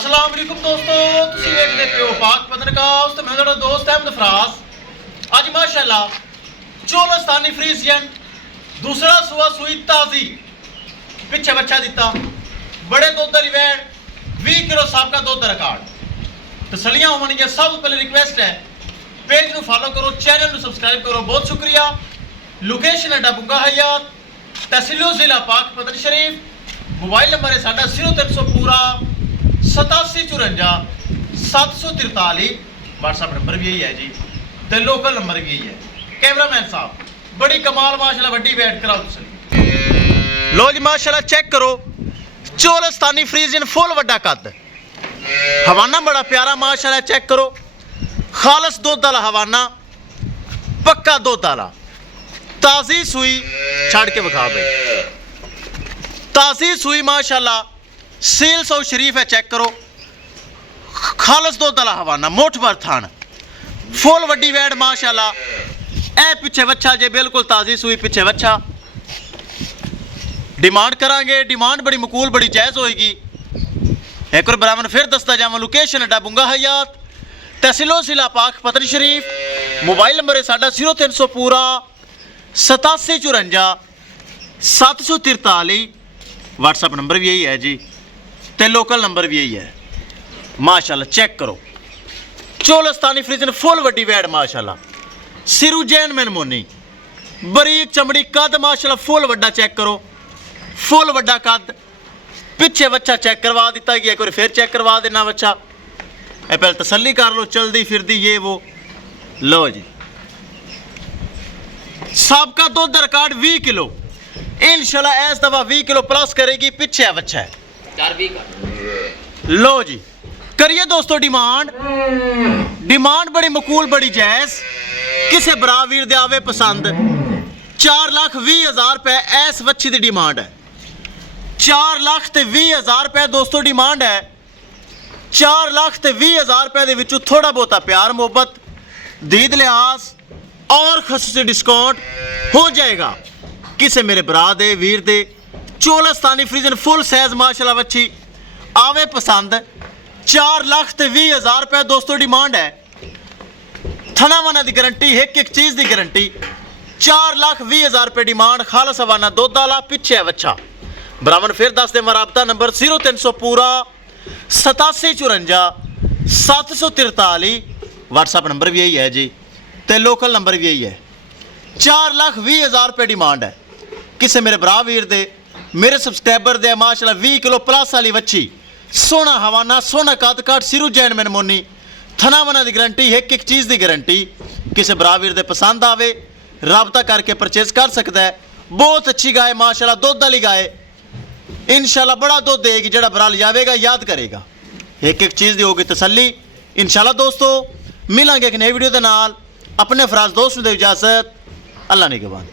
अस्सलाम वालेकुम दोस्तों, तुसी वेखदे पियो पाक पत्रकार ते मैं तुहाडा दोस्त अहमद फराज। अज माशाअल्लाह चोलस्तानी फ्रीजियन दूसरा सुआ सूई ताजी पिछे बच्चा दिता बड़े दुध वाली वैड़ 20 किलो साबका दुध का रिकॉर्ड तसलियां होवणगियां। सब तो पहले रिक्वेस्ट है पेज को फॉलो करो, चैनल को सब्सक्राइब करो, बहुत शुक्रिया। लोकेशन है डबुगा हयात, तहसील जिला पाक पतन शरीफ। मोबाइल नंबर है साडा 0300 पूरा 8754 743। व्हाट्सएप नंबर भी यही है जी, तो लोकल नंबर भी यही है। कैमरामैन साहब बड़ी कमाल माशाल्लाह वड्डी वेट कराओ तुसीं। लो जी माशाल्लाह चेक करो, चोलस्तानी फ्रीजियन फुल वड्डा कद, हवाना बड़ा प्यारा माशाल्लाह। चेक करो, खालस दुध वाला हवाना, पक्का दुध वाला, ताज़ी सूई छड़ के विखा भाई, ताज़ी सूई माशाल्लाह। सील सौ शरीफ है, चेक करो, खालस दुध वाला हवाना, मुठ भर थान, फुल वड्डी वैड़ माशाल्लाह। ए पिछे बच्चा जे बिल्कुल ताज़ी सूई पिछे बच्चा। डिमांड करांगे, डिमांड बड़ी मकूल बड़ी जायज़ होएगी। एक और बराबर फिर दसदा जावा, लोकेशन है डबुगा हयात, तहसीलो जिला पाक पतन शरीफ। मोबाइल नंबर है साडा 0300 पूरा 8754 743। व्हाट्सएप नंबर भी यही है जी, ते लोकल नंबर भी यही है माशाल्लाह। चेक करो, चोलस्तानी फ्रीजियन फुल वड्डी वैड़ माशाल्लाह। सिरू जैन मनमोनी, बरीक चमड़ी, कद माशाल्लाह फुल वड्डा। चेक करो, फुल वड्डा कद। पिछे बच्चा चेक करवा दिता गया, एक बार फिर चेक करवा देना बच्चा। पहले तसल्ली कर लो, चलदी फिरदी ये वो। लो जी, सबका दुध रिकॉर्ड 20 किलो इंशाल्लाह। इस दफा 20 किलो प्लस करेगी। पिछे है बच्चा है। लो जी करिए दोस्तों डिमांड, डिमांड बड़ी मकूल बड़ी जायज़। किसे बरा वीर दे आवे पसंद। 4,20,000 रुपए इस बच्ची की डिमांड है। 4,20,000 रुपए दोस्तों डिमांड है। 4,20,000 रुपए दे विचों थोड़ा बहुता प्यार मोहब्बत दीद लिहाज और खसूसी डिस्काउंट हो जाएगा। किसे मेरे बरा दे वीर दे चोलस्तानी फ्रीजियन फुल साइज माशाल्लाह बच्ची आवे पसंद। 4,20,000 रुपए दोस्तों डिमांड है। थना वना की गारंटी, एक चीज़ की गारंटी। 4,20,000 रुपए डिमांड, खालस हवाना दुध वाला, पिछे है बच्चा। बराबर फिर दस दे राबता नंबर 0300 पूरा 8754 743। व्हाट्सएप नंबर भी यही है जी, तो लोकल नंबर भी यही है। 4,20,000 रुपए डिमांड है। किसे मेरे बरा वीर दे मेरे सब्सक्राइबर दे माशाल्लाह 20 किलो प्लस वाली बच्ची, सोना हवाना, सोना कद काट, सिरू जैन मनमोनी, थना वना की गारंटी, एक चीज़ की गारंटी। किसे बरा वीर दे पसंद आवे राबता करके परचेज कर सकता है। बहुत अच्छी गाय माशाल्लाह, दुध वाली गाय इंशाल्लाह बड़ा दुध देगी। जड़ा बरा ले जाएगा याद करेगा, एक चीज़ की होगी तसल्ली इंशाल्लाह। दोस्तों मिलांगे एक नई वीडियो के नाल। अपने फराज दोस्त दे इजाजत, अल्लाह ने के बाद।